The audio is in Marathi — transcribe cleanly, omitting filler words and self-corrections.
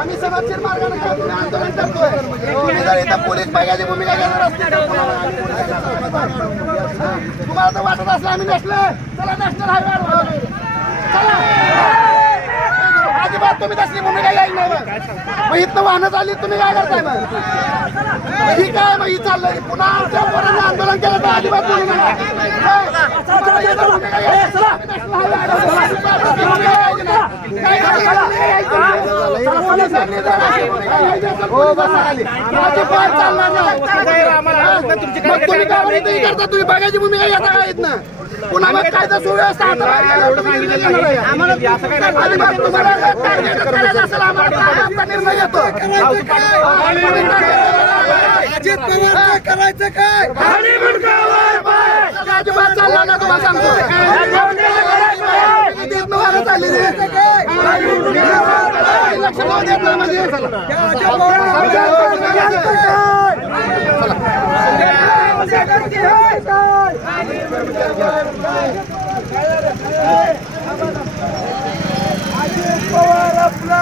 आम्ही सनदशीर मार्गाने आंदोलन करतोय. तुम्ही जर इथं पोलीस बघायची भूमिका घेणार असतील तुम्हाला तर वाटत असलं आम्ही नसलं चला नॅशनल हायवे चला. अजिबात तुम्ही तसली भूमिका घ्यायची नाही. मग इथं वाहनं चालली तुम्ही काय करताय? मग ठीक आहे मग ही चाललंय पुन्हा आमच्या पोरांनी आंदोलन केलं तर अजिबात बोलू नका. तुम्ही बघायची भूमिका येता का इथनं पुन्हा मग काय तर सुव्यवस्था निर्णय येतो. करायचं काय अजिबात चालला ना तुम्हाला सांगतो. पवार आपला